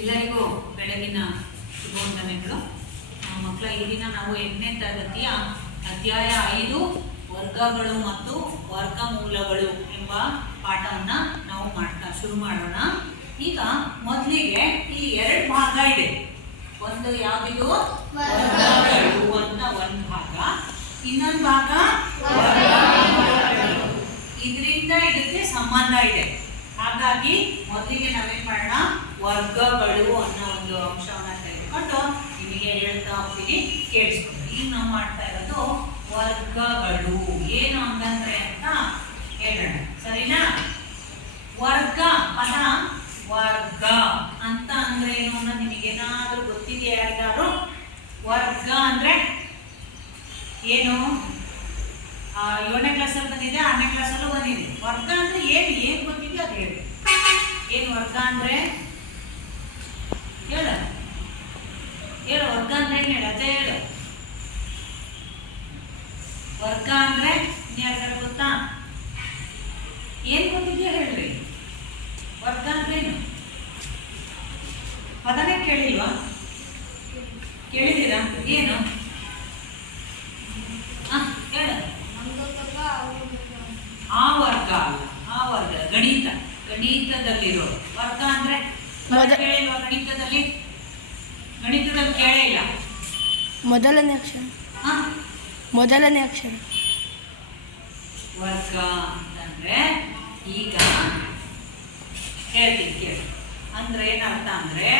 ಎಲ್ಲರಿಗೂ ಬೆಳಗಿನ ಶುಭವಂದನೆಗಳು. ಮಕ್ಕಳ ಈ ದಿನ ನಾವು 8ನೇ ತರಗತಿಯ ಅಧ್ಯಾಯ 5 ವರ್ಗಗಳು ಮತ್ತು ವರ್ಗಮೂಲಗಳು ಎಂಬ ಪಾಠವನ್ನು ನಾವು ಶುರು ಮಾಡೋಣ. ಈಗ ಮೊದಲಿಗೆ ಇಲ್ಲಿ 2 ಭಾಗ ಇದೆ. ಒಂದು ಯಾವುದು ವರ್ಗಗಳು ಅಂತ ಒಂದು ಭಾಗ, ಇನ್ನೊಂದು ಭಾಗ ವರ್ಗಮೂಲಗಳು. ಇದರಿಂದ ಇದಕ್ಕೆ ಸಂಬಂಧ ಇದೆ. ಹಾಗಾಗಿ ಮೊದಲಿಗೆ ನಾವೇನ್ ಮಾಡೋಣ, ವರ್ಗಗಳು ಅನ್ನೋ ಒಂದು ಅಂಶವನ್ನ ತೆಗೆದುಕೊಂಡು ನಿಮಗೆ ಹೇಳ್ತಾ ಹೋಗ್ತೀನಿ, ಕೇಳಿಸ್ಕೊಂಡು. ಈಗ ನಾವು ಮಾಡ್ತಾ ಇರೋದು ವರ್ಗಗಳು ಏನು ಅಂತಂದ್ರೆ ಅಂತ ಹೇಳೋಣ, ಸರಿನಾ? ವರ್ಗ ಪದ ವರ್ಗ ಅಂತ ಅಂದ್ರೆ ಏನು ಅನ್ನೋದು ನಿಮಗೇನಾದ್ರೂ ಗೊತ್ತಿದೆಯಾ? ಯಾರಿಗಾದ್ರು ವರ್ಗ ಅಂದ್ರೆ ಏನು? 7ನೇ ಕ್ಲಾಸಲ್ಲಿ ಬಂದಿದೆ, 6ನೇ ಕ್ಲಾಸಲ್ಲೂ ಬಂದಿದೆ. ವರ್ಗ ಅಂದ್ರೆ ಏನು ಗೊತ್ತಿದೆ ಅದು ಹೇಳಿ. ಏನು ವರ್ಗ ಅಂದ್ರೆ? ಹೇಳು ವರ್ಗ ಅಂದ್ರೆ ಏನು ಹೇಳು, ಅದೇ ಹೇಳು. ವರ್ಗ ಅಂದ್ರೆ ಯಾರಿಗಾರ ಗೊತ್ತಾ? ಏನ್ ಗೊತ್ತಿದೆಯಾ ಹೇಳ್ರಿ. ವರ್ಗ ಅಂದ್ರೆ ಏನು? ಪದನೇ ಕೇಳಿಲ್ವಾ? ಕೇಳಿದ್ದೀರಾ? ಏನು ಹೇಳು. ಆ ವರ್ಗ ಅಲ್ಲ, ಆ ವರ್ಗ ಗಣಿತದಲ್ಲಿರೋ ವರ್ಗ ಅಂದ್ರೆ ಕೇಳಿಲ್ವಾ? ಗಣಿತದಲ್ಲಿ ಕೇಳೇ ಇಲ್ಲ. ಮೊದಲನೇ ಅಕ್ಷರ ವರ್ಗ ಅಂತಂದ್ರೆ ಈಗ ಹೇಳ್ತೀನಿ ಕೇಳಿ. ಅಂದ್ರೆ ಏನರ್ಥ ಅಂದ್ರೆ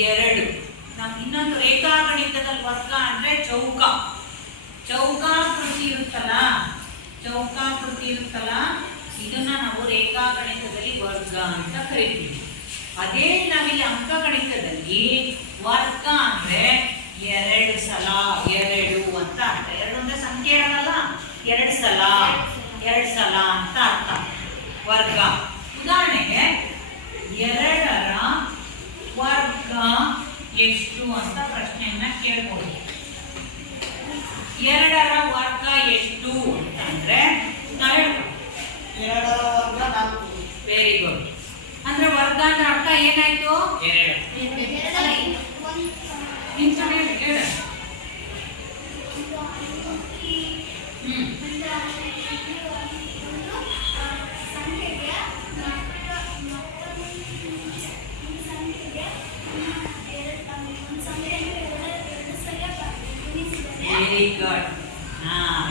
2. ನಮ್ ಇನ್ನೊಂದು ರೇಖಾಗಣಿತದಲ್ಲಿ ವರ್ಗ ಅಂದ್ರೆ ಚೌಕಾಕೃತಿ ಇರುತ್ತಲ್ಲ, ಇದನ್ನ ನಾವು ರೇಖಾಗಣಿತದಲ್ಲಿ ವರ್ಗ ಅಂತ ಕರಿತೀವಿ. ಅದೇ ನಾವಿಲ್ಲಿ ಅಂಕಗಣಿತದಲ್ಲಿ ವರ್ಗ ಅಂದ್ರೆ 2 ಸಲ 2 ಅಂತ ಅರ್ಥ. 2 ಅಂದ್ರೆ ಸಂಖ್ಯೆ ಇರಲ್ಲ, 2 ಸಲ ಅಂತ ಅರ್ಥ ವರ್ಗ. ಉದಾಹರಣೆಗೆ 2ರ ವರ್ಗ ಎಷ್ಟು ಅಂತ ಪ್ರಶ್ನೆಯನ್ನ ಕೇಳ್ಬೋದು. 2ರ ವರ್ಗ ಎಷ್ಟು ಅಂತಂದ್ರೆ ವೆರಿ ಗುಡ್. ಅಂದ್ರೆ ವರ್ಗ ಅಂದ್ರೆ ಅರ್ಥ ಏನಾಯ್ತು? 2.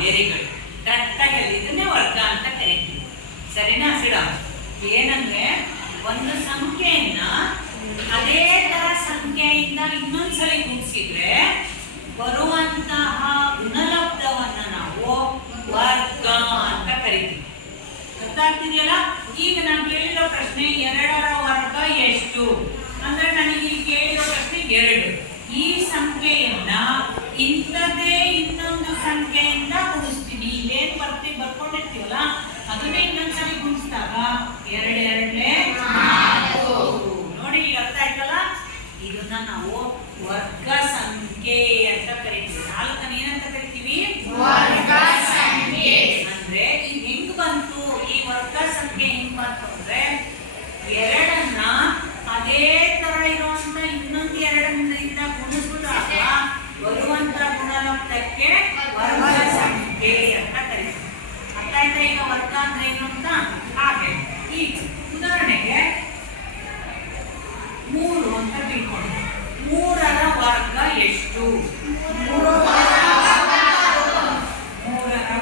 Very good. ಕರೆಕ್ಟಾಗಿ ಇದನ್ನೇ ವರ್ಗ ಅಂತ ಕರಿತೀವಿ, ಸರಿನಾ? ಏನಂದ್ರೆ ಒಂದು ಸಂಖ್ಯೆಯನ್ನ ಅದೇ ತರ ಸಂಖ್ಯೆಯಿಂದ ಇನ್ನೊಂದ್ಸಲಿ ಗುಣಿಸಿದ್ರೆ ಬರುವಂತಹ ಗುಣಲಬ್ಧವನ್ನ ನಾವು ವರ್ಗ ಅಂತ ಕರಿತೀವಿ. ಗೊತ್ತಾಗ್ತಿದೆಯಲ್ಲ? ಈಗ ನಾನು ಕೇಳಿರೋ ಪ್ರಶ್ನೆ 2ರ ವರ್ಗ ಎಷ್ಟು ಅಂದ್ರೆ ನನಗೆ ಕೇಳಿರೋ ಪ್ರಶ್ನೆ 2. ಈ ಸಂಖ್ಯೆಯನ್ನ ಇಂಥದೇ ಇನ್ನೊಂದು ಸಂಖ್ಯೆಯಿಂದ ಗುಣಿಸ್ತೀನಿ. ಇಲ್ಲೇನ್ ಬರ್ಕೊಂಡಿರ್ತೀವಲ್ಲ ಅದನ್ನೇ ಇನ್ನೊಂದ್ಸರಿ ಗುಣಿಸಿದಾಗ 2 ನೋಡಿ, ಈಗ ಅರ್ಥ ಆಯ್ತಲ್ಲ? ಇದನ್ನ ನಾವು ವರ್ಗ ಸಂಖ್ಯೆ ಅಂತ ಕರಿತೀವಿ. 4 ಏನಂತ ಕರಿತೀವಿ? ವರ್ಗ ಸಂಖ್ಯೆ. ಅಂದ್ರೆ ಇದು ಹೆಂಗ್ ಬಂತು? ಈ ವರ್ಗ ಸಂಖ್ಯೆ ಹೆಂಗ್ ಬಂತು ಅಂದ್ರೆ 2ನ್ನ ಅದೇ ತರ ಇರುವಂತ ಇನ್ನೊಂದು 2ರಿಂದ ಗುಣಿಸಿದಾಗ ಬರುವಂತ ಗುಣಲಬ್ಧಕ್ಕೆ ವರ್ಗ ಸಂಖ್ಯೆ ಅಂತ ಕರಿತೀವಿ. ಅರ್ಥ ಆಯ್ತಾ ಈಗ ವರ್ಗ ಅಂದ್ರೆ ಏನು ಅಂತ? ಹಾಗೆ ಈಗ ಉದಾಹರಣೆಗೆ 3 ಅಂತ ತಿಳ್ಕೊಂಡು 3ರ ವರ್ಗ ಎಷ್ಟು? 3ರ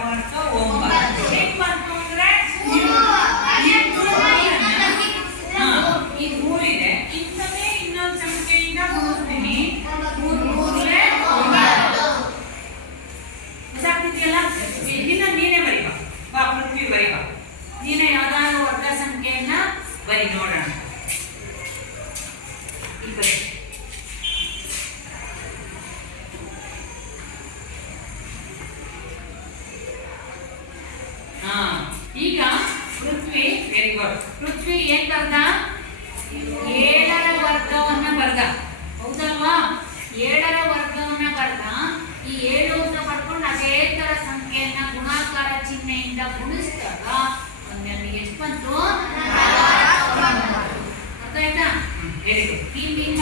ವರ್ಗ 9. ಹೇಗೆ ಬಂತು ಅಂದ್ರೆ ಇದು 3 ಇದೆ, ಇಂಥದೇ ಇನ್ನೊಂದು ಸಂಖ್ಯೆಯಿಂದ ಗುಣಿಸ್ತೀನಿ. 3 ಗೊತ್ತಾಗ್ತಿದೆಯಲ್ಲ? ಇನ್ನ ನೀನೇ ಬರೀಬಾ, ಬಾ ಪೃಥ್ವಿ ಬರೀಬಾ. ನೀನೇ ಯಾವ್ದಾದ್ರು ವರ್ಗ ಸಂಖ್ಯೆಯನ್ನ ಬರೀ ನೋಡೋಣ. ಈಗ ಪೃಥ್ವಿ, ವೆರಿ ಗುಡ್. ಪೃಥ್ವಿ ಏನ್ ಬರ್ದ? 7ರ ವರ್ಗವನ್ನ ಬರ್ದ, ಹೌದಲ್ವಾ? 7ರ ವರ್ಗವನ್ನ ಬರ್ದ. ಈ 7 ಅಂತ ಬರ್ಕೊಂಡು ಅದೇ ತರ ಸಂಖ್ಯೆಯನ್ನ ಗುಣಾಕಾರ ಚಿಹ್ನೆಯಿಂದ ಗುಣಿಸಿದಾಗ ನಮಗೆ ಎಷ್ಟು ಬಂತು? ಅರ್ಥ ಆಯ್ತಾ? Very good. ನಿಮ್ಮಿಂದ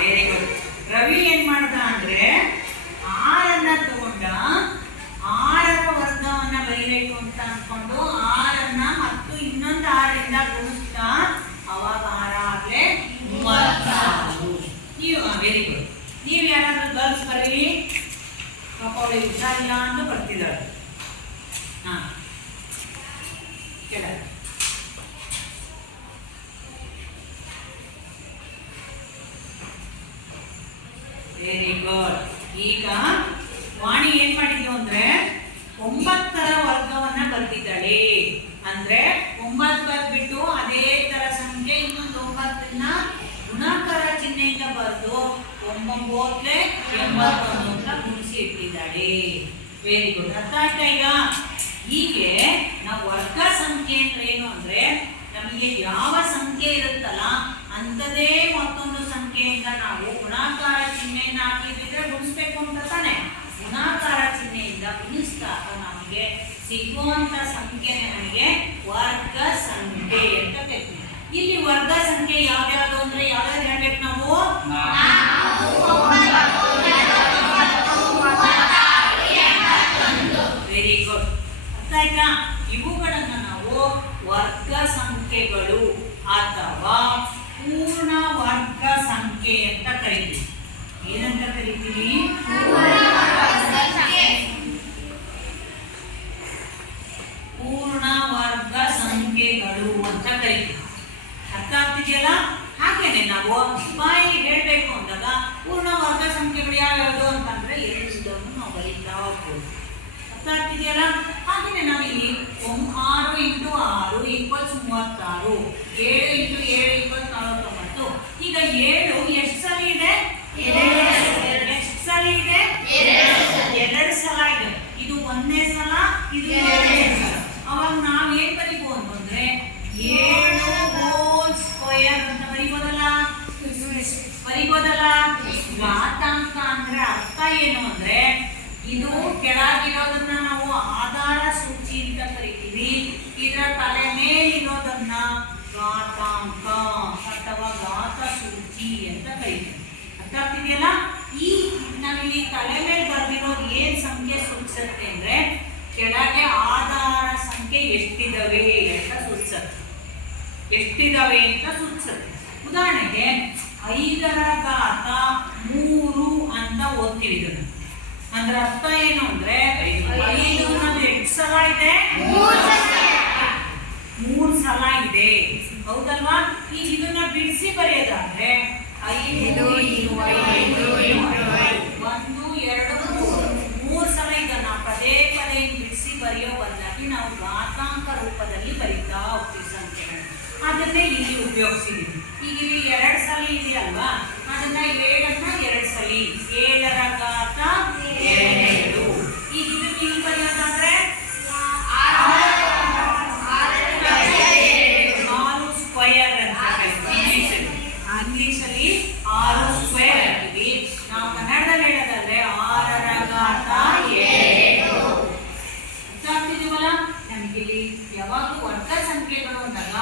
ವೆರಿ ಗುಡ್. ರವಿ ಏನ್ ಮಾಡ್ದ ಅಂದ್ರೆ 6 ತಗೊಂಡ 6ರ ವರ್ಗವನ್ನ ಬರೀಬೇಕು ಅಂತ ಅನ್ಕೊಂಡು 6 ಮತ್ತು ಇನ್ನೊಂದು 6ರಿಂದ ಗುಣಿಸ್ತಾ ಅವಾಗ 6 ಆಗ್ಲೇ 36. ನೀವು ವೆರಿ ಗುಡ್. ನೀವು ಯಾರಾದ್ರೂ ಗರ್ಲ್ಸ್ ಬರೀರಿ, ಪಾಪ ಅವಳಿಗೆ ಹುಷಾರಿಲ್ಲ ಅಂತ ಬರ್ತಿದ್ದಾಳೆ. ಹಾ ಕೆಳ ವೆರಿ ಗುಡ್. ಈಗ ವಾಣಿ ಏನ್ ಮಾಡಿದ್ಲು ಅಂದ್ರೆ 9ರ ವರ್ಗವನ್ನ ಬರ್ತಿದ್ದಾಳೆ. ಅಂದ್ರೆ 9 ಬರ್ಬಿಟ್ಟು ಅದೇ ತರ ಸಂಖ್ಯೆ ಇನ್ನೊಂದು 9ನ್ನ ಗುಣಾಕಾರ ಚಿಹ್ನೆಯಿಂದ ಬರೆದು 9 81 ಅಂತ ಗುಣಿಸಿ ಇಟ್ಟಿದ್ದಾಳೆ. Very good. ಅರ್ಥ ಆಯ್ತಾ? ಈಗ ಹೀಗೆ ನಾವು ವರ್ಗ ಸಂಖ್ಯೆ ಅಂದ್ರೆ ಏನು ಅಂದ್ರೆ ನಮಗೆ ಯಾವ ಸಂಖ್ಯೆ ಇರುತ್ತಲ್ಲ ಅಂಥದೇ ಮತ್ತೊಂದು ಸಂಖ್ಯೆಯಿಂದ ನಾವು ಗುಣಾಕಾರ ಚಿಹ್ನೆಯನ್ನು ಹಾಕಿದ್ರೆ ಗುಣಿಸ್ಬೇಕು ಅಂತ ತಾನೆ. ಗುಣಾಕಾರ ಚಿಹ್ನೆಯಿಂದ ಗುಣಿಸಿದಾಗ ನಮಗೆ ಸಿಗುವಂತ ಸಂಖ್ಯೆನೇ ನಮಗೆ ವರ್ಗ ಸಂಖ್ಯೆ ಅಂತ ಕರಿತೀವಿ. ಇಲ್ಲಿ ವರ್ಗ ಸಂಖ್ಯೆ ಯಾವ್ಯಾವುದು ಅಂದ್ರೆ ಯಾವ್ಯಾವ್ದು ಹೇಳ್ಬೇಕು ನಾವು? Very good. ಅರ್ಥ ಆಯ್ತಾ? ಇವುಗಳನ್ನ ನಾವು ವರ್ಗ ಸಂಖ್ಯೆಗಳು ಅಥವಾ ಪೂರ್ಣ ವರ್ಗ ಸಂಖ್ಯೆ ಅಂತ ಕರಿತೀವಿ. ಏನಂತ ಕರಿತೀವಿ? ಪೂರ್ಣ ವರ್ಗ ಸಂಖ್ಯೆಗಳು ಅಂತ ಕರಿತೀವಿ. ಅರ್ಥ ಆಗ್ತಿದೆಯಲ್ಲ? ಹಾಗೇನೆ ನಾವು ಬಾಯಿ ಹೇಳ್ಬೇಕು ಅಂದಾಗ ಪೂರ್ಣ ವರ್ಗ ಸಂಖ್ಯೆಗಳು ಯಾವ್ಯಾವುದು ಅಂತಂದ್ರೆ ಎಲ್ಲದನ್ನು ನಾವು ಬರೀತಾ ಹೋಗ್ಬೋದು. ಅರ್ಥ ಆಗ್ತಿದೆಯಲ್ಲ? ಹಾಗೇನೆ ನಾವಿಲ್ಲಿ 6 × 6 = 36, 7 × 7 = 49. ಈಗ 7 ಎಷ್ಟು ಸಲ ಇದೆ? ಎಷ್ಟು ಸಲ ಇದೆ? 2 ಸಲ ಇದೆ. ಇದು 1ನೇ ಸಲ, ಇದು 2ನೇ ಸಲ. ಅವಾಗ ನಾವು ಏನ್ ಬರೀಬಹುದು ಅಂತಂದ್ರೆ 7 ಹೋಲ್ ಸ್ಕ್ವೇರ್ ಅಂತ ಬರೀಬೋದಲ್ಲ. ಘಾತಾಂಕ ಅಂದ್ರೆ ಅರ್ಥ ಏನು ಅಂದ್ರೆ ಇದು ಕೆಳಗಿರೋದನ್ನ ನಾವು ಆಧಾರ ಸೂಚಿ ಅಂತ ಕರಿತೀವಿ. ಇದರ ತಲೆ ಮೇಲಿರೋದನ್ನ ಘಾತಾಂಕ ಅಥವಾ ಘಾತ ಸೂಚಿ ಅಂತ ಕರಿತೀವಿ. ಅರ್ಥ ಆಗ್ತಿದೆಯಲ್ಲ? ಈ ನಾವಿಲ್ಲಿ ತಲೆ ಮೇಲೆ ಬರ್ದಿರೋದು ಏನ್ ಸಂಖ್ಯೆ ಸೂಚಿಸುತ್ತೆ ಅಂದ್ರೆ ಕೆಳಗೆ ಆಧಾರ ಸಂಖ್ಯೆ ಎಷ್ಟಿದಾವೆ ಅಂತ ಸೂಚಿಸುತ್ತೆ. ಎಷ್ಟಿದಾವೆ ಅಂತ ಸೂಚಿಸುತ್ತೆ. ಉದಾಹರಣೆಗೆ 5ರ ಘಾತ 3 ಅಂತ ಓದ್ತೀವಿ. ಇದನ್ನು ಅಂದ್ರೆ ಅರ್ಥ ಏನು ಅಂದ್ರೆ 5 ಅನ್ನೋದು ಎಷ್ಟು ಸಲ ಇದೆ? 3 ಸಲ ಇದೆ. ಹೌದಲ್ವಾ? ಈಗ ಇದನ್ನ ಬಿಡಿಸಿ ಬರೆಯೋದಾದ್ರೆ 5 × 5 1 2 3 ಸಲ ಇದನ್ನ ಪದೇ ಪದೇ ಬಿಡಿಸಿ ಬರೆಯೋ ಬದಲಾಗಿ ನಾವು ಘಾತಾಂಕ ರೂಪದಲ್ಲಿ ಬರೀತಾ ಹೋಗ್ತೀವಿ ಸಂಖ್ಯೆಗಳನ್ನು. ಅದನ್ನೇ ಇಲ್ಲಿ ಉಪಯೋಗಿಸಿದೀವಿ. ಈಗ ಇಲ್ಲಿ 2 ಸಲ ಇದೆಯಲ್ವಾ, ಅದನ್ನ 7ನ್ನ 2 ಸಲ 7ರ ಘಾತ 2. ಈಗ ಇದನ್ನ ಇಲ್ಲಿ ಬರೆಯೋದಾದ್ರೆ 6 ಸ್ಕ್ವೇರ್ ಅಂತ ಇಂಗ್ಲಿಷಲ್ಲಿ 6 ಸ್ಕ್ವೇರ್ ಹಾಕಿದ್ವಿ. ನಾವು ಕನ್ನಡದಲ್ಲಿ ಹೇಳೋದಾದ್ರೆ 6ರ ಘಾತ 2. ಆಗ್ತಿದೀವಲ್ಲ? ನಮಗಿಲ್ಲಿ ಯಾವಾಗಲೂ ವರ್ಗ ಸಂಖ್ಯೆಗಳು ಅಂದಾಗ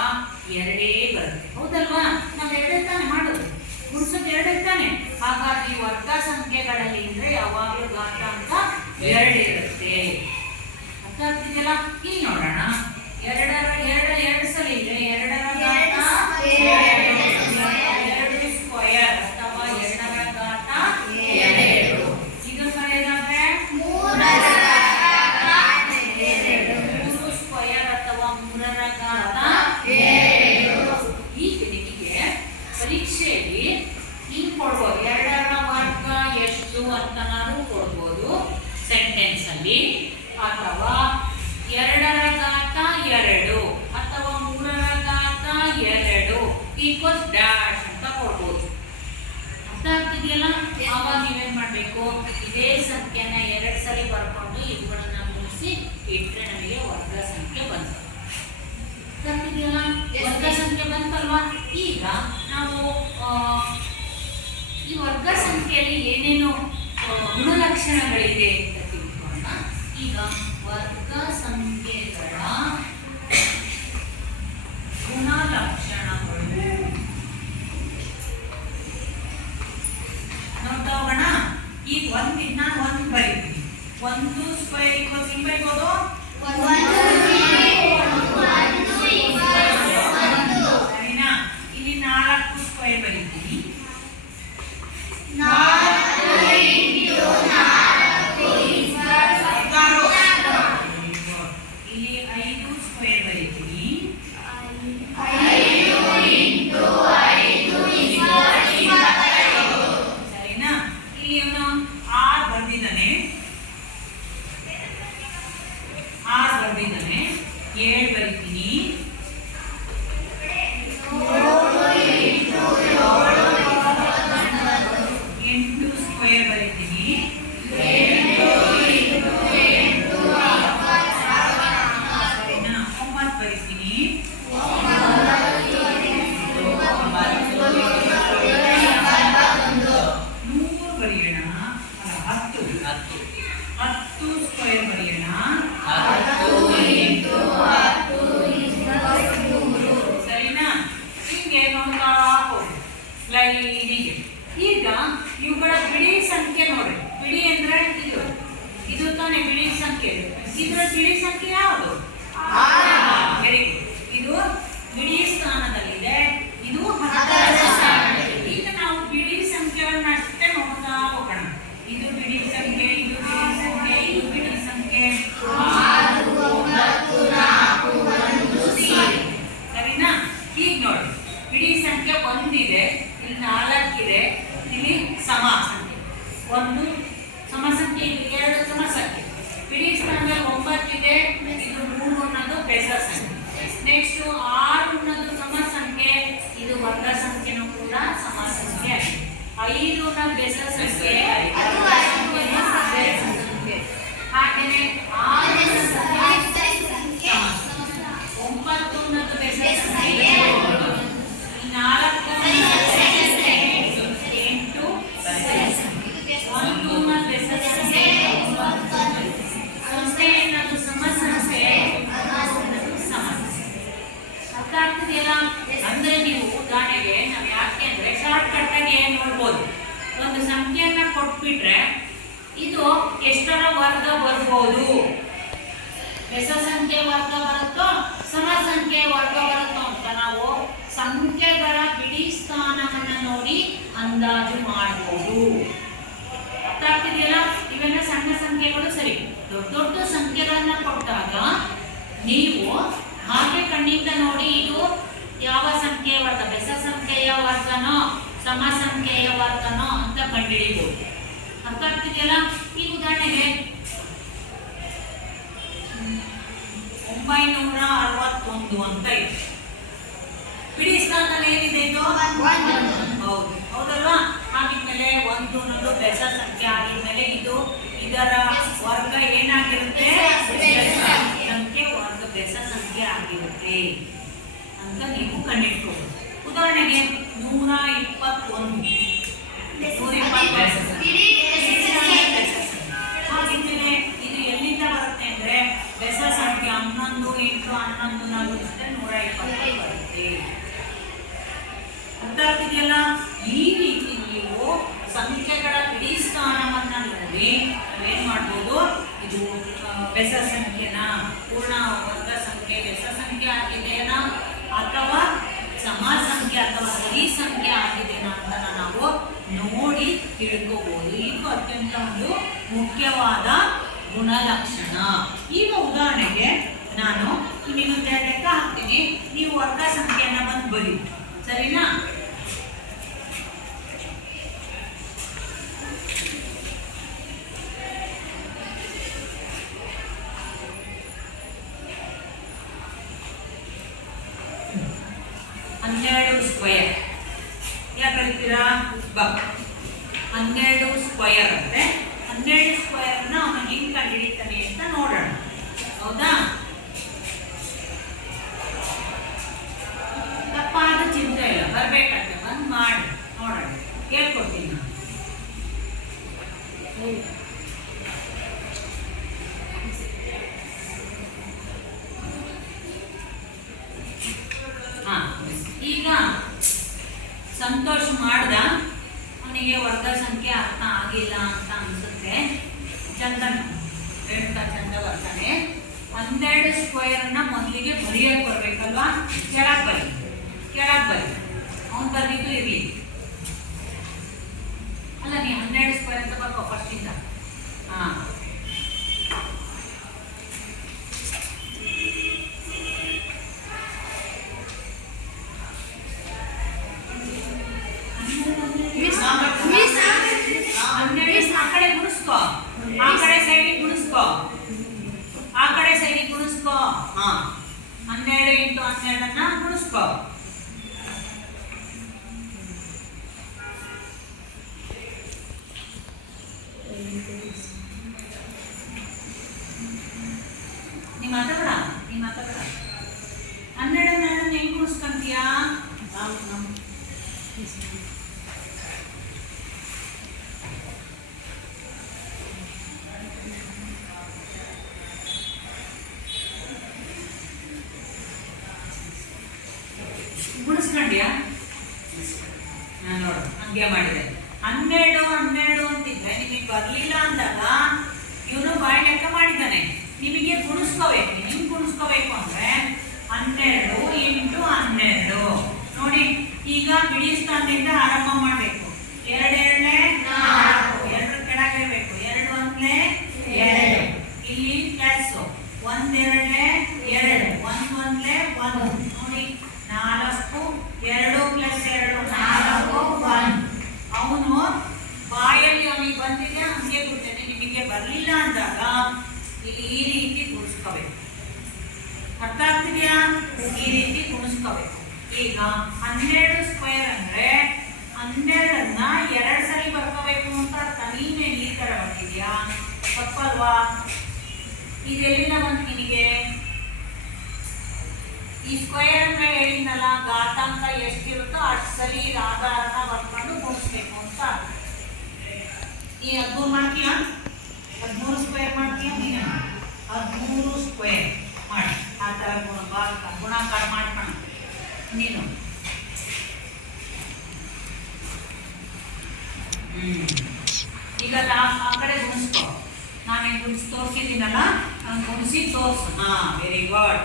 2 ಬರುತ್ತೆ. ಹೌದಲ್ವಾ? ನಾವು 2 ತಾನೆ ಮಾಡೋದು, ಗುಣಿಸೋದು 2 ತಾನೆ. ಹಾಗಾಗಿ ವರ್ಗ ಸಂಖ್ಯೆಗಳಲ್ಲಿ ಅಂದ್ರೆ ಯಾವಾಗಲೂ ಘಾತಾಂಕ 2 ಇರುತ್ತೆ. ಅರ್ಥ ಆಗ್ತಿದೆಯಲ್ಲ? ಇಲ್ಲಿ ನೋಡೋಣ. 2 ಸಲ ಇದೆ. 2ರ ಘಾತ 2 ಸ್ಕ್ವೇರ್ ಅಥವಾ 2ರ ಘಾತ 2. ಇದು ಬರೆಯೋದಾದ್ರೆ 3 ಸ್ಕ್ವೇರ್ ಅಥವಾ 3ರ ಘಾತ 2. ಈ ನಿಮಗೆ ಪರೀಕ್ಷೆಯಲ್ಲಿ ಹಿಂಗ್ ಕೊಡ್ಬೋದು. 2ರ ವರ್ಗ ಎಷ್ಟು ಅಂತ ನಾವು ಕೊಡ್ಬೋದು ಸೆಂಟೆನ್ಸ್ ಅಲ್ಲಿ, ಅಥವಾ 2ರ ಘಾತ 2 ಅಥವಾ 3ರ ಘಾತ 2 ಈಕ್ವಲ್ಸ್ ಡ್ಯಾಶ್ ಅಂತ ಕೊಡ್ಬೋದು. ಅರ್ಥ ಆಗ್ತಿದೆಯಲ್ಲ? ಆವಾಗ ನೀವೇನ್ ಮಾಡ್ಬೇಕು? ಇದೇ ಸಂಖ್ಯೆನ 2 ಸಲ ಬರ್ಕೊಂಡು ಇವುಗಳನ್ನ ಗುಣಿಸಿ ಇಟ್ಟರೆ ನಮಗೆ ವರ್ಗ ಸಂಖ್ಯೆ ಬಂತು. ವರ್ಗ ಸಂಖ್ಯೆ ಬಂತಲ್ವಾ? ಈಗ ನಾವು ಈ ವರ್ಗ ಸಂಖ್ಯೆಯಲ್ಲಿ ಏನೇನು ಗುಣಲಕ್ಷಣಗಳಿದೆ ಅಂತ ತಿಳ್ಕೊಳ್ಳೋಣ. ಈಗ ವರ್ಗ ಸಂಖ್ಯೆಗಳ ಗುಣಲಕ್ಷಣಗಳು ನೋಡ್ತಾ ಹೋಗೋಣ. ಈಗ ಒಂದಿನ ಒಂದು ಬರೀತೀನಿ. 1 ಸ್ಕ್ವೇರ್ ಈಕ್ವಲ್ಸ್ ಹಿಂಗ್ ಬರೀಬೋದು. ಸರಿನಾ? ಇಲ್ಲಿ 4 ಸ್ಕ್ವೇರ್ ಬರೀತೀನಿ. ಇಲ್ಲಿ 5 ಸ್ಕ್ವೇರ್ ಬರೀತೀನಿ. ಸರಿನಾ? ಇಲ್ಲಿ ಅವನು 6 ಬರ್ದಿದ್ದಾನೆ. 7 ಬರೀತೀನಿ. 8 ಸ್ಕ್ವೇರ್ ಬರೀತೀನಿ. ಸರಿನಾ? 9 ಬರೀತೀನಿ. 100 ಬರೆಯೋಣ. 10 ಸ್ಕ್ವೇರ್ ಬರೆಯೋಣ. ಸರಿನಾ? ಹೀಗೆ ನೋಡ್ತಾ ಹೋಗಿ ಲೈನಿಗೆ. ಈಗ ಇವುಗಳ ಬಿಡಿ ಸಂಖ್ಯೆ ನೋಡಿ. ಬಿಡಿ ಅಂದ್ರೆ ಇದು ತಾನೇ ಬಿಡಿ ಸಂಖ್ಯೆ. ಇದರ ಬಿಡಿ ಸಂಖ್ಯೆ ಯಾವುದು? Very good. ಇದು ಬಿಡಿ ಸ್ಥಾನದಲ್ಲಿದೆ, ಇದು ಹತ್ತರದ ಸ್ಥಾನದಲ್ಲಿದೆ. ಈಗ ನಾವು ಬಿಡಿ ಸಂಖ್ಯೆಗಳನ್ನ ಅಷ್ಟೇ ನೋಡ್ತಾ ಹೋಗೋಣ. ಇದು ಬಿಡಿ ಸಂಖ್ಯೆ, ಇದು ಬಿಡಿ ಸಂಖ್ಯೆ, ಇದು ಬಿಡಿ ಸಂಖ್ಯೆ. ಸರಿನಾ? ಈಗ ನೋಡಿ, ಬಿಡಿ ಸಂಖ್ಯೆ 1 ಇದೆ, ಇಲ್ಲಿ 4 ಇದೆ, ಇಲ್ಲಿ ಸಮ ಸಂಖ್ಯೆ 1 ಸಮ ಸಂಖ್ಯೆ, ಇಲ್ಲಿ 2 ಸಮ ಸಂಖ್ಯೆ. ಬಿಡಿ ಸ್ಥಾನದಲ್ಲಿ 9 ಇದೆ, ಇದು 3 ಅನ್ನೋದು ಬೆಸ ಸಂಖ್ಯೆ. ನೆಕ್ಸ್ಟ್ 6 ಅನ್ನೋದು ಸಮ ಸಂಖ್ಯೆ, ಇದು ವರ್ಗ ಸಂಖ್ಯೆನೂ ಕೂಡ ಸಮ ಸಂಖ್ಯೆ ಆಗಿದೆ. 5 ಅನ್ನೋದು ಬೆಸ ಸಂಖ್ಯೆ, ಹಾಗೆಯೇ 6 ಅನ್ನೋದು ಸಮ ಸಂಖ್ಯೆ, 9 ಅನ್ನೋದು ಬೆಸ ಸಂಖ್ಯೆ, 4 ಅಂದ್ರೆ ನೀವು ಉದಾಹರಣೆಗೆ ನಾವು ಯಾಕೆ ಅಂದ್ರೆ ಶಾರ್ಟ್ ಕಟ್ ಆಗಿ ಏನ್ ನೋಡ್ಬೋದು, ಒಂದು ಸಂಖ್ಯೆಯನ್ನ ಕೊಟ್ಬಿಟ್ರೆ ಇದು ಎಷ್ಟರ ವರ್ಗ ಬರ್ಬೋದು, ಬೆಸ ಸಂಖ್ಯೆ ವರ್ಗ ಬರುತ್ತೋ ಸಮ ಸಂಖ್ಯೆ ವರ್ಗ ಬರುತ್ತೋ ಅಂತ ನಾವು ಸಂಖ್ಯೆಗಳ ಬಿಡಿ ಸ್ಥಾನವನ್ನ ನೋಡಿ ಅಂದಾಜು ಮಾಡಬಹುದು. ಅರ್ಥ ಆಗ್ತಿದೆಯಲ್ಲ? ಇವೆಲ್ಲ ಸಣ್ಣ ಸಂಖ್ಯೆಗಳು ಸರಿ. ದೊಡ್ಡ ದೊಡ್ಡ ಸಂಖ್ಯೆಗಳನ್ನ ಕೊಟ್ಟಾಗ ನೀವು ಹಾಗೆ ಕಣ್ಣಿಂದ ನೋಡಿ ಇದು ಯಾವ ಸಂಖ್ಯೆಯ ವರ್ಗ, ಬೆಸ ಸಂಖ್ಯೆಯ ವರ್ಗನೋ ಸಮ ಸಂಖ್ಯೆಯ ವರ್ಗನೋ ಅಂತ ಕಂಡುಹಿಡಿಯಬಹುದು. ಅರ್ಥ ಆಗ್ತಿದೆಯಲ್ಲ? ಈ ಉದಾಹರಣೆಗೆ 961 ಅಂತ ಇದೆ. ಬಿಡಿ ಸ್ಥಾನದಲ್ಲಿ ಏನಿದೆ ಇದು? ಹೌದು, ಹೌದಲ್ವಾ? ಆಗಿದ್ಮೇಲೆ 1 ಅನ್ನೋದು ಬೆಸ ಸಂಖ್ಯೆ ಆಗಿದ್ಮೇಲೆ ಇದು ಇದರ ವರ್ಗ ಏನಾಗಿರುತ್ತೆ? ಸಂಖ್ಯೆ ವರ್ಗ ಬೆಸ ಸಂಖ್ಯೆ ಆಗಿರುತ್ತೆ ಅಂತ ನೀವು ಕಂಡಿಟ್ಕೋಬಹುದು. ಉದಾಹರಣೆಗೆ 121 ಬೆಸ ಸಂಖ್ಯೆ. ಹಾಗಿದ್ಮೇಲೆ ಇದು ಎಲ್ಲಿಂದ ಬರುತ್ತೆ ಅಂದ್ರೆ ಬೆಸ ಸಂಖ್ಯೆ 11 × 11 ನಾವು 120 ಬರುತ್ತೆ. ಅರ್ಥ ಆಗ್ತಿದೆಯಲ್ಲ? ಈ ರೀತಿ ನೀವು ಸಂಖ್ಯೆಗಳ ಬಿಡಿ ಸ್ಥಾನವನ್ನ ನೋಡಿ ನಾವೇನ್ ಮಾಡ್ಬೋದು, ಇದು ಬೆಸ ಸಂಖ್ಯೆನ ಪೂರ್ಣ ವರ್ಗ ಸಂಖ್ಯೆ ಬೆಸ ಸಂಖ್ಯೆ ಆಗಿದೆಯಾ ಅಥವಾ ಸಮ ಸಂಖ್ಯೆ ಅಥವಾ ಸರಿ ಸಂಖ್ಯೆ ಆಗಿದೆಯಾ ಅಂತ ನಾವು ನೋಡಿ ತಿಳ್ಕೋಬಹುದು. ಇದು ಅತ್ಯಂತ ಒಂದು ಮುಖ್ಯವಾದ ಗುಣಲಕ್ಷಣ. ಈಗ ಉದಾಹರಣೆಗೆ ನಾನು ನಿಮಗೆ ಲೆಕ್ಕ ಹಾಕ್ತೀನಿ, ನೀವು ವರ್ಗ ಸಂಖ್ಯೆಯನ್ನ ಬಂದು ಬರಿ. ಸರಿನಾ? ಸ್ಕ್ವೇರ್ ಯಾಕೆ ಹೇಳ್ತೀರಾ? 12 ಸ್ಕ್ವೇರ್ ಅಂದ್ರೆ 12 ಸ್ಕ್ವೇರ್ ನ ಅವನು ಹೆಂಗ್ ಕಂಡುಹಿಡಿತಾನೆ ಅಂತ ನೋಡೋಣ. ಹೌದಾ? ತಪ್ಪಾದ ಚಿಂತೆ ಇಲ್ಲ, ಬರ್ಬೇಕಾದ್ರೆ ಬಂದು ಮಾಡಿ ನೋಡೋಣ, ಹೇಳ್ಕೊಡ್ತೀನಿ. ಈಗ ಸಂತೋಷ್ ಮಾಡ್ದ, ಅವನಿಗೆ ವರ್ಗ ಸಂಖ್ಯೆ ಅರ್ಥ ಆಗಿಲ್ಲ ಅಂತ ಅನ್ಸುತ್ತೆ. ಚಂದನ್ ಹೇಳ್ತಾ ಚಂದ ಬರ್ತಾನೆ. 12 ಸ್ಕ್ವೇರ್ನ ಮೊದಲಿಗೆ ಬರೆಯಕ್ಕೆ ಬರ್ಬೇಕಲ್ವಾ? ಕೆಳಗೆ ಬರಿ ಅವನು ಬರ್ಲಿದ್ದು ಇರಲಿ. ಅಲ್ಲ, ನೀ 12 ಸ್ಕ್ವೇರ್ ಅಂತ ಬರ್ಕೋ ಫಸ್ಟಿಂದ. ಹಾಂ, ಆ ಕಡೆ ಗುಣಿಸ್ಕೋ, ಆ ಕಡೆ ಸೈಡಿಗೆ ಗುಣಿಸ್ಕೋ, ಆ ಕಡೆ ಸೈಡಿಗೆ ಗುಣಿಸ್ಕೋ. ಹಾ, 12 ಇಂಟು 12 ಗುಣಿಸ್ಕೋ. ನೀ ಮಾತಾಡ 12 ಹೆಂಗ್ ಗುಣಿಸ್ಕೊಂತೀಯಾ? ಗುಣಿಸ್ಕೊಂಡ್ಯಾ? ನೋಡು, ಹಂಗೆ ಮಾಡಿದೆ. 12 ಅಂತಿದ್ರೆ ನಿಮಗೆ ಬರ್ಲಿಲ್ಲ ಅಂದಾಗ ಇವನು ಬಾಯಿ ಲೆಕ್ಕ ಮಾಡಿದ್ದಾನೆ. ನಿಮಗೆ ಗುಣಿಸ್ಕೋಬೇಕು. ಹೆಂಗ್ ಗುಣಿಸ್ಕೋಬೇಕು ಅಂದ್ರೆ 12 ಇಂಟು 12. ನೋಡಿ, ಈಗ ಬಿಡಿ ಸ್ಥಾನದಿಂದ ಆರಂಭ ಮಾಡಬೇಕು. 2 2 4, 2 ಕೆಳಗೆ ಇರಬೇಕು. 2 1 2, ಇಲ್ಲಿ ಪ್ಲಸ್ 1 2 2, 1 1 1. ನೋಡಿ, 4 2 ಪ್ಲಸ್ 2 4 1. ಅವನು ಬಾಯಲ್ಲಿ ಅವನಿಗೆ ಬಂದಿದೆ ಹಂಗೆ ಕೊಡ್ತೇನೆ. ನಿಮಗೆ ಬರಲಿಲ್ಲ ಅಂದಾಗ ಇಲ್ಲಿ ಈ ರೀತಿ ಗುಣಿಸ್ಕೋಬೇಕು. ಅರ್ಥ ಆಗ್ತಿದೆಯಾ? ಈ ರೀತಿ ಗುಣಿಸ್ಕೋಬೇಕು. ಈಗ 12 ಸ್ಕ್ವೇರ್ ಅಂದ್ರೆ 12ನ್ನ 2 ಸರಿ ಬರ್ಕೋಬೇಕು ಅಂತ ಅರ್ಥ. ನೀನೇ ಈ ತರ ಬಂದಿದ್ಯಾ? ತಪ್ಪಲ್ವಾ? ಇದೆಲ್ಲಿಂದ ಬಂತು ನಿನಗೆ? ಈ ಸ್ಕ್ವೇರ್ ಅಂದ್ರೆ ಹೇಳಿದ್ನಲ್ಲ, ಘಾತಾಂಕ ಎಷ್ಟಿರುತ್ತೋ ಅಷ್ಟು ಸರಿ ಆಧಾರನ ಬರ್ಕೊಂಡು ಗುಣಿಸ್ಬೇಕು ಅಂತ. ಈ 13 ಮಾಡ್ತೀಯಾ? 13 ಸ್ಕ್ವೇರ್ ಮಾಡ್ತೀಯಾ? ನೀನು 13 ಸ್ಕ್ವೇರ್ ಮಾಡಿ. ಆ ಥರ ಗುಣಾಕಾರ ಮಾಡ್ಕೊಂಡು ನೀನು. ಈಗ ಆ ಕಡೆ ಗುಣಿಸ್ಕೊ. ನಾನೇನು ಗುಣಿಸಿ ತೋರಿಸಿದ್ದೀನಲ್ಲ, ನಾನು ಗುಣಿಸಿ ತೋರಿಸು. ಹಾಂ, ವೆರಿ ಗುಡ್.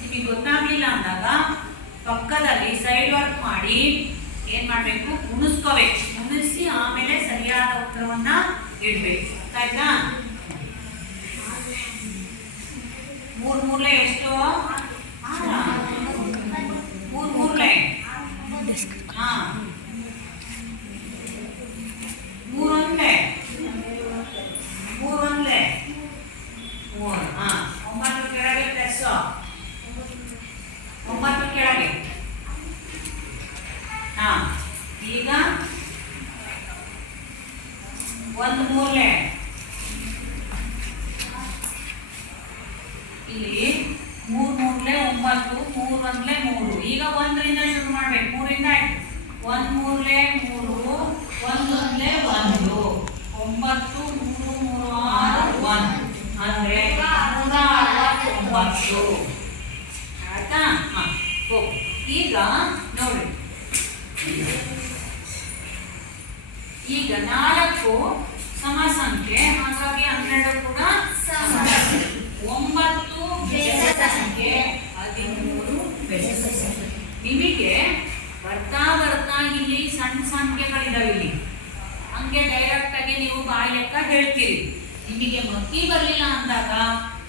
ನಿಮಗೆ ಗೊತ್ತಾಗ್ಲಿಲ್ಲ ಅಂದಾಗ ಪಕ್ಕದಲ್ಲಿ ಸೈಡ್ ವರ್ಕ್ ಮಾಡಿ ಏನ್ ಮಾಡ್ಬೇಕು? ಗುಣಿಸ್ಕೋಬೇಕು. ಗುಣಿಸಿ ಆಮೇಲೆ ಸರಿಯಾದ ಉತ್ತರವನ್ನ ಇಡ್ಬೇಕು. ಆಯ್ತಾ? 3 3 ಎಷ್ಟು? 3 3 ಹಾ, 3 1 3 1 3. ಹಾ, 9 ಕೆಳಗೆ ಪ್ಲಸ್ 9 ಕೆಳಗೆ. ಹಾ, ಈಗ 1 3 ಇಲ್ಲಿ 3 3 9, 3 1 3. ಈಗ 1 ರಿಂದ ಶುರು ಮಾಡ್ಬೇಕು. 3 ರಿಂದ ಆಯ್ತು. 1 3 3, 1 1 1, 9 3 3 6 1 ಅಂದ್ರೆ 169. ಆಯ್ತಾ? ಹಾ, ಹೋಗು. ಈಗ ನೋಡಿ, ಈಗ 4 ಸಮ ಸಂಖ್ಯೆ, ಹಾಗಾಗಿ 12 ಕೂಡ ಸಮ ಸಂಖ್ಯೆ. 9 ಬೆಸ ಸಂಖ್ಯೆ, 13 ಬೆಸ ಸಂಖ್ಯೆ. ನಿಮಗೆ ಬರ್ತಾ ಬರ್ತಾ ಇಲ್ಲಿ ಸಣ್ಣ ಸಂಖ್ಯೆಗಳಿದಾವೆ. ಇಲ್ಲಿ ಹಂಗೆ ಡೈರೆಕ್ಟ್ ಆಗಿ ನೀವು ಬಾಯಿ ಲೆಕ್ಕ ಹೇಳ್ತೀರಿ. ನಿಮಗೆ ಮಗ್ಗಿ ಬರಲಿಲ್ಲ ಅಂದಾಗ,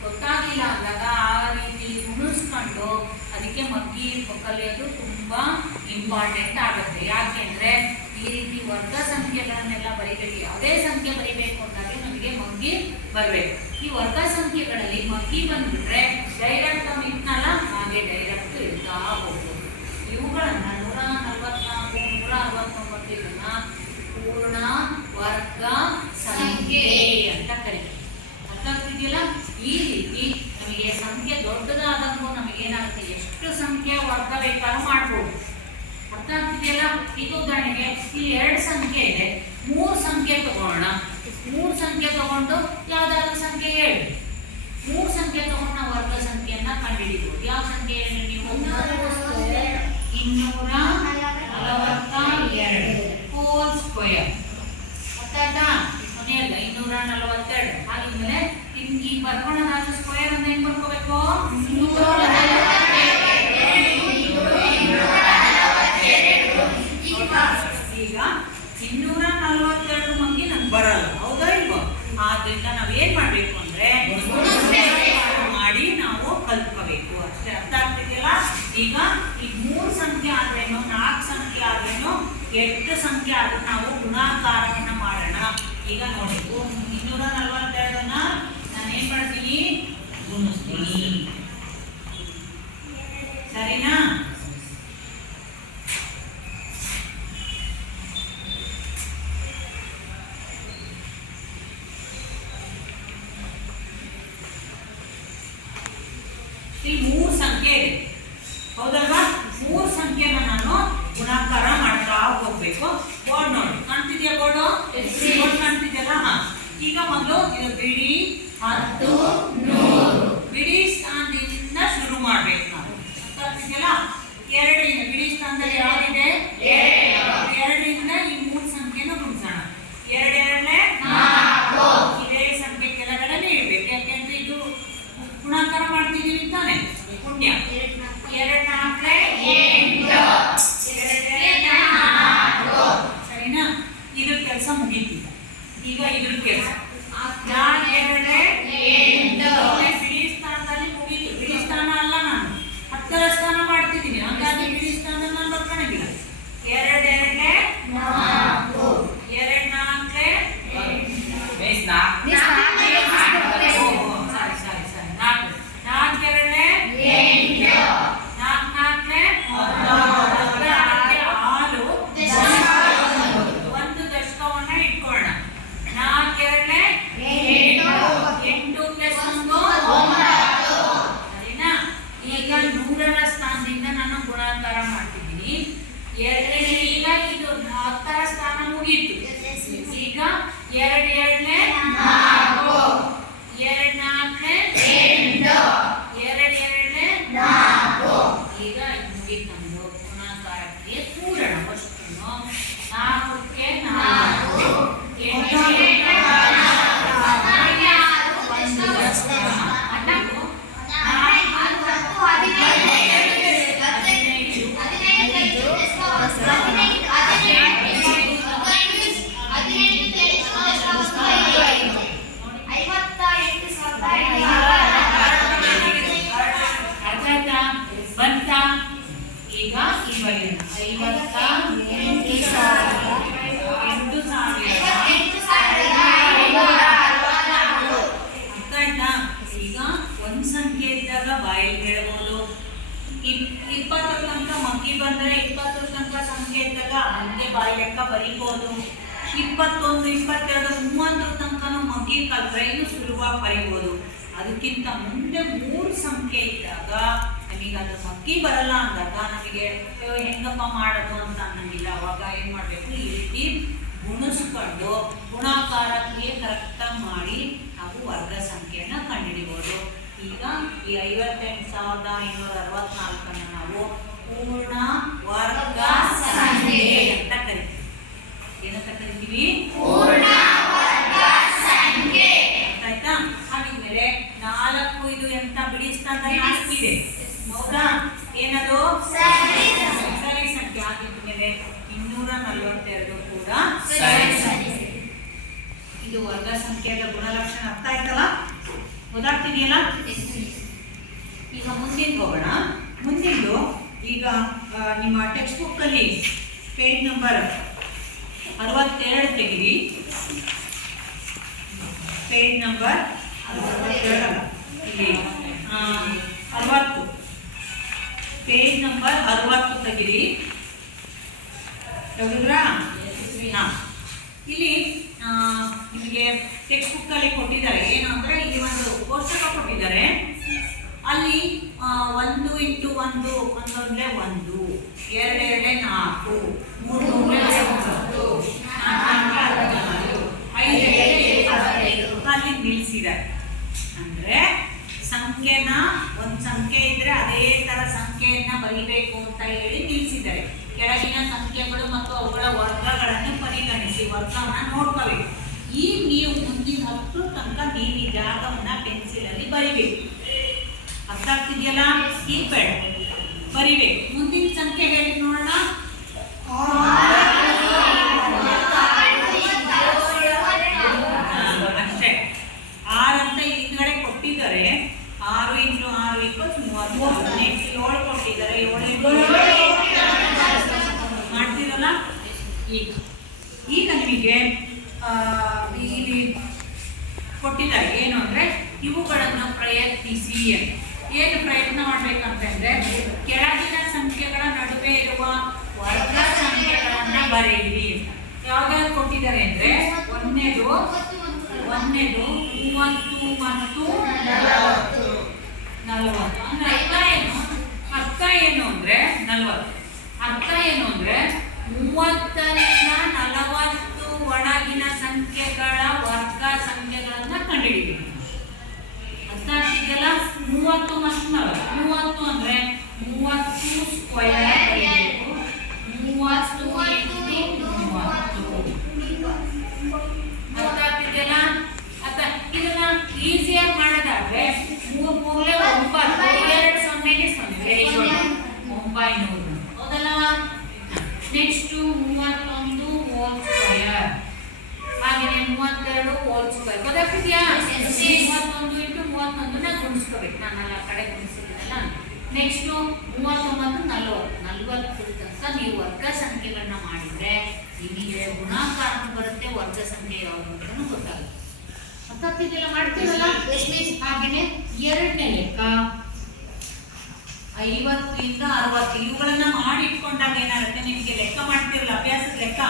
ಗೊತ್ತಾಗಿಲ್ಲ ಅಂದಾಗ ಆ ರೀತಿ ಗುಣಿಸ್ಕೊಂಡು ಅದಕ್ಕೆ ಮಗ್ಗಿ ಕಲಿಯೋದು ತುಂಬಾ ಇಂಪಾರ್ಟೆಂಟ್ ಆಗುತ್ತೆ. ಯಾಕೆಂದ್ರೆ ಈ ರೀತಿ ವರ್ಗ ಸಂಖ್ಯೆಗಳನ್ನೆಲ್ಲ ಬರೀಬೇಕು. ಯಾವುದೇ ಸಂಖ್ಯೆ ಬರೀಬೇಕು ಅಂದಾಗ ನಮಗೆ ಮಗ್ಗಿ ಬರಬೇಕು. ಈ ವರ್ಗ ಸಂಖ್ಯೆಗಳಲ್ಲಿ ಮಗ್ಗಿ ಬಂದ್ಬಿಟ್ರೆ ಡೈರೆಕ್ಟ್ ಇದ್ನಲ್ಲ, ಹಾಗೆ ಡೈರೆಕ್ಟ್ ಇರ್ತಾ ಹೋಗ್ಬೋದು. ಇವುಗಳನ್ನ 144, 169 ಇದನ್ನ ಪೂರ್ಣ ವರ್ಗ ಸಂಖ್ಯೆ ಅಂತ ಕರೀತೀವಿ. ಅರ್ಥ ಆಗ್ತಿದೆಯಲ್ಲ? ಈ ರೀತಿ ನಮಗೆ ಸಂಖ್ಯೆ ದೊಡ್ಡದಾದಂಗೂ ನಮಗೇನಾಗುತ್ತೆ, ಎಷ್ಟು ಸಂಖ್ಯೆ ವರ್ಗ ಬೇಕಾದ್ರೂ ಮಾಡ್ಬೋದು. ಅರ್ಥ ಆಗ್ತಿದೆಯಲ್ಲ? ಇದು ಉದಾಹರಣೆಗೆ ಇಲ್ಲಿ 2 ಸಂಖ್ಯೆ ಇದೆ, 3 ಸಂಖ್ಯೆ ತಗೋಣ. 3 ಸಂಖ್ಯೆ ತಗೊಂಡು ಯಾವ್ದಾದ್ರು ಸಂಖ್ಯೆ ಹೇಳಿ. 3 ಸಂಖ್ಯೆ ತಗೊಂಡು ನಾವು ವರ್ಗ ಸಂಖ್ಯೆಯನ್ನ ಕಂಡುಹಿಡಿಬಹುದು. ಯಾವ ಸಂಖ್ಯೆ ಹೇಳಿ ನೀವು? 242 ಹೋಲ್ ಸ್ಕ್ವೇರ್. ಗೊತ್ತಾಯ್ತಾ? ಕೊನೆಯಲ್ಲ 242. ಹಾಗಿದ್ಮೇಲೆ ಈ ಬರ್ಕೊಳ್ಳೋದಾದ ಸ್ಕ್ವೇರ್ ಅಂತ ಹೆಂಗ್ ಬರ್ಕೋಬೇಕು? ಈಗ 242 ಮಂದಿ ನಮ್ಗೆ ಬರಲ್ಲ, ಹೌದಾ ಇಲ್ವೋ? ಆದ್ರಿಂದ ನಾವ್ ಏನ್ ಮಾಡ್ಬೇಕು ಅಂದ್ರೆ ಮಾಡಿ ನಾವು ಕಲ್ತ್ಕೋಬೇಕು ಅಷ್ಟೇ. ಅರ್ಥ ಆಗ್ತಿದೆಯಲ್ಲ? ಈಗ ಈ 3 ಸಂಖ್ಯೆ ಆದ್ರೇನು, 4 ಸಂಖ್ಯೆ ಆದ್ರೇನು, 8 ಸಂಖ್ಯೆ ಆದ್ರೂ ನಾವು ಗುಣಾಕಾರವನ್ನ ಮಾಡೋಣ. ಈಗ ನೋಡಿ 242ನ್ನ ನಾನೇನ್ ಮಾಡ್ತೀನಿ? ಗುಣಿಸ್ತೀನಿ. ಸರಿನಾ? ಇಲ್ಲಿ 3 ಸಂಖ್ಯೆ ಇದೆ, ಹೌದಲ್ವಾ? 3 ಸಂಖ್ಯೆನ ನಾನು ಗುಣಾಕಾರ ಮಾಡ್ತಾ ಹೋಗ್ಬೇಕು. ಬೋರ್ಡ್ ನೋಡಿ, ಕಾಣ್ತಿದ್ಯಾ ಬೋರ್ಡು? ಬೋರ್ಡ್ ಕಾಣ್ತಿದ್ಯಲ್ಲ? ಈಗ ಮೊದಲು ಇದು ಬಿಡಿ 10 100 ಬಿಡಿ ಸ್ಥಾನದಿಂದ ಶುರು ಮಾಡ್ಬೇಕು ನಾವು. ಕಾಣ್ತಿದ್ಯಲ್ಲ? 2ರಿಂದ ಬಿಡಿ ಸ್ಥಾನದಲ್ಲಿ ಯಾವ್ದಿದೆ? 2ರಿಂದ ಈ 3 ಸಂಖ್ಯೆನ ಗುಣಿಸೋಣ. 2 2 4 ಇದೇ ಸಂಖ್ಯೆ ಕೆಳಗಡೆನೆ ಇಡ್ಬೇಕು. ಯಾಕೆಂದ್ರೆ ಇದು ಗುಣಾಕಾರ ಮಾಡ್ತಿದೀವಿ ತಾನೆ, ಪುಣ್ಯ. 2 4 8 ಸರಿನಾ? ಇದ್ರ ಕೆಲಸ ಮುಗೀತು. ಈಗ ಇದ್ರ ಕೆಲಸ 4 2 8 ಬಿಡಿ ಸ್ಥಾನದಲ್ಲಿ ಮುಗೀತು. ಬಿಡಿ ಸ್ಥಾನ ಅಲ್ಲ, ನಾನು 10ರ ಸ್ಥಾನ ಮಾಡ್ತಿದ್ದೀನಿ. ಹಾಗಾಗಿ ಬಿಡಿ ಸ್ಥಾನ ನಾನು ಬರ್ಕೊಳಂಗಿಲ್ಲ. 2 2 4 2 4 ಒಂದು ದಶಕವನ್ನ ಇಟ್ಕೊಳ್ಳೋಣ. 4 2 8 ಪ್ಲಸ್ 1 ಸರಿನಾ? ಈಗ 100ರ ಸ್ಥಾನದಿಂದ ನಾನು ಗುಣಾಕಾರ ಮಾಡ್ತಿದ್ದೀನಿ. ಈಗ ಇದು 10ರ ಸ್ಥಾನ ಮುಗೀತು. ಈಗ 2 2 4 2 4 8 2 2 4 ಈಗ ಮುಗೀತು ನಮ್ದು ಗುಣಾಕಾರಕ್ಕೆ ಪೂರಣ. ಅಷ್ಟನ್ನು 4ಕ್ಕೆ 4 8 ಬಂತಾ? ಈಗ ಈ ಬರೆಯೋಣ. 58,000. ಈಗ ಒಂದ್ ಸಂಖ್ಯೆ ಇದ್ದಾಗ ಬಾಯಲ್ಲಿ ಹೇಳ್ಬೋದು. 20 ತನಕ ಮಗ್ಗಿ ಬಂದ್ರೆ 20 ತನಕ ಸಂಖ್ಯೆ ಇದ್ದಾಗ ಮುಂದೆ ಬಾಯಿ ಲೆಕ್ಕ ಬರೀಬಹುದು. 21 22 30 ತನಕನೂ ಮಗ್ಗಿ ಕಲ್ತ್ರೆ ಇನ್ನು ಸುಲಭವಾಗಿ ಬರೀಬಹುದು. ಅದಕ್ಕಿಂತ ಮುಂದೆ 3 ಸಂಖ್ಯೆ ಇದ್ದಾಗ ನಮಗೆ ಅದು ಮಗ್ಗಿ ಬರಲ್ಲ ಅಂದಾಗ ನಮಗೆ ಹೆಂಗಪ್ಪ ಮಾಡೋದು ಅಂತ ಅನ್ನಂಗಿಲ್ಲ. ಅವಾಗ ಏನ್ ಮಾಡ್ಬೇಕು? ಈ ರೀತಿ ಗುಣಿಸ್ಕೊಂಡು ಗುಣಾಕಾರ ಕ್ರಿಯೆ ಕರೆಕ್ಟಾಗಿ ಮಾಡಿ ನಾವು ವರ್ಗ ಸಂಖ್ಯೆಯನ್ನ ಕಂಡುಹಿಡಿಬಹುದು. ಈಗ ಈ 58,564 ನಾವು ಪೂರ್ಣ ವರ್ಗ ಸಂಖ್ಯೆ ಅಂತ ಕರಿತೀವಿ. ಏನಂತ ಕರಿತೀವಿ? ಪೂರ್ಣ ವರ್ಗ ಸಂಖ್ಯೆ. ಆಯ್ತಾ? ಹಾಗಿದ್ಮೇಲೆ 4 ಇದು ಎಂತ ಬಿಡಿ ಸ್ಥಾನದಲ್ಲಿ 4 ಇದೆ, ಹೌದಾ? ಏನದು? ಸರಿ ಸಂಖ್ಯೆ. ಆಗಿದ್ಮೇಲೆ 242 ಕೂಡ ಸರಿ ಸಂಖ್ಯೆ. ಇದು ವರ್ಗ ಸಂಖ್ಯೆಯ ಗುಣಲಕ್ಷಣ. ಅರ್ಥ ಆಯ್ತಲ್ಲ? ಗೊತ್ತಾಗ್ತಿದೆಯಲ್ಲ? ಈಗ ಮುಂದಿನ ಹೋಗೋಣ. ಮುಂದಿದ್ದು ಈಗ ನಿಮ್ಮ ಟೆಕ್ಸ್ಟ್ ಬುಕ್ ಅಲ್ಲಿ ಪೇಜ್ ನಂಬರ್ 62 ತೆಗಿರಿ. ಪೇಜ್ ನಂಬರ್ 62 ಇಲ್ಲಿ 60 ಪೇಜ್ ನಂಬರ್ 60 ತೆಗಿರಿ. ತೆಗೆದ್ರಾ? ಇಲ್ಲಿ ನಿಮಗೆ ಟೆಕ್ಸ್ಟ್ ಬುಕ್ ಅಲ್ಲಿ ಕೊಟ್ಟಿದ್ದಾರೆ. ಏನು ಅಂದ್ರೆ ಇಲ್ಲಿ ಒಂದು ಕೋಷ್ಟಕ ಕೊಟ್ಟಿದ್ದಾರೆ. ಅಲ್ಲಿ 1 ಇಂಟು 1 ಒಂದೊಂದಲೇ 1, 2 ಎರಡೇ 4, 3 ಮೂರಲೇ 9, 4 5 ಅಲ್ಲಿ ನಿಲ್ಲಿಸಿದ್ದಾರೆ. ಅಂದರೆ ಸಂಖ್ಯೆನ ಒಂದು ಸಂಖ್ಯೆ ಇದ್ರೆ ಅದೇ ತರ ಸಂಖ್ಯೆಯನ್ನ ಬರೀಬೇಕು ಅಂತ ಹೇಳಿ ನಿಲ್ಲಿಸಿದ್ದಾರೆ. ಕೆಳಗಿನ ಸಂಖ್ಯೆಗಳು ಮತ್ತು ಅವುಗಳ ವರ್ಗಗಳನ್ನು ಪರಿಗಣಿಸಿ ವರ್ಗವನ್ನ ನೋಡ್ಕೋಬೇಕು. ಈಗ ನೀವು ಮುಂದಿನ 10 ತನಕ ನೀವು ಈ ಜಾಗವನ್ನ ಪೆನ್ಸಿಲಲ್ಲಿ ಬರಿಬೇಕು. ಅರ್ಥ ಆಗ್ತಿದೆಯಲ್ಲ? ಈಗ ಬೇಡ ಬರಿಬೇಕು. ಮುಂದಿನ ಸಂಖ್ಯೆ ಹೇಳಿ ನೋಡೋಣ. ಅಷ್ಟೇ 6 ಅಂತ ಹಿಂದ್ಗಡೆ ಕೊಟ್ಟಿದ್ದಾರೆ. 6 ಇಂಟು 6 30. ನೆಕ್ಸ್ಟ್ 7 ಕೊಟ್ಟಿದ್ದಾರೆ. 7 ಮಾಡ್ತೀರಲ್ಲ. ಈಗ ನಿಮಗೆ ಇಲ್ಲಿ ಕೊಟ್ಟಿದ್ದಾರೆ ಏನು ಅಂದರೆ ಇವುಗಳನ್ನು ಪ್ರಯತ್ನಿಸಿ. ಏನು ಪ್ರಯತ್ನ ಮಾಡಬೇಕಂತಂದ್ರೆ ಕೆಳಗಿನ ಸಂಖ್ಯೆಗಳ ನಡುವೆ ಇರುವ ವರ್ಗ ಸಂಖ್ಯೆಗಳನ್ನ ಬರೆಯಿರಿ. ಯಾವ್ಯಾವ್ದು ಕೊಟ್ಟಿದ್ದಾರೆ ಅಂದ್ರೆ ಒಂದನೇದು 30 ಮತ್ತು 40. ಅಂದ್ರೆ ಅರ್ಥ ಏನು ಅಂದ್ರೆ 40. ಅರ್ಥ ಏನು ಅಂದ್ರೆ 30ರಿಂದ 40 ಒಳಗಿನ ಸಂಖ್ಯೆಗಳ ವರ್ಗ ಸಂಖ್ಯೆಗಳನ್ನ ಕಂಡುಹಿಡಿಬೇಕು. ಅರ್ಥ ಆಗ್ತಿದೆಯಲ್ಲ? 30 ಮತ್ತು 40. 30 ಅಂದ್ರೆ 30 ಸ್ಕ್ವೇರ್ ಬರೀಬೇಕು. 30 ಇಂಟು 30. ಅರ್ಥ ಆಗ್ತಿದೆಯಲ್ಲ? ಇದನ್ನ ಈಸಿಯಾಗಿ ಮಾಡೋದಾದ್ರೆ 3 ಮೂರಲೇ 9, 2 ಸೊನ್ನೆಗೆ 0. 900. ಹೌದಲ್ಲ? Next 31 whole square. ಹಾಗೆಯೇ 32 ಹೋಲ್ ಸ್ಕ್ವೇರ್. ಗೊತ್ತಾಗ್ತಿದೆಯಾ? 31 ಇಂಟು 31 ಗುಣಿಸ್ಕೋಬೇಕು. ನಾನು ಆ ಕಡೆ ಗುಣಿಸಿದ್ದೀನಲ್ಲ. ನೆಕ್ಸ್ಟ್ 39 40 ತನಕ ನೀವು ವರ್ಗ ಸಂಖ್ಯೆಗಳನ್ನ ಮಾಡಿದ್ರೆ ನಿಮಗೆ ಗುಣಾಕಾರ ಬರುತ್ತೆ. ವರ್ಗ ಸಂಖ್ಯೆ ಯಾವುದು ಅಂತ ಗೊತ್ತಾಗುತ್ತೆ. ಗೊತ್ತಾಗ್ತಿದೆಯಲ್ಲ? ಮಾಡ್ತೀರಲ್ಲ? ಹಾಗೆಯೇ ಎರಡನೇ ಲೆಕ್ಕ 50ರಿಂದ 60. ಇವುಗಳನ್ನ ಮಾಡಿ ಇಟ್ಕೊಂಡಾಗ ಏನಾಗುತ್ತೆ ನಿಮಗೆ ಲೆಕ್ಕ ಮಾಡ್ತಿರಲ್ಲ ಅಭ್ಯಾಸದ ಲೆಕ್ಕ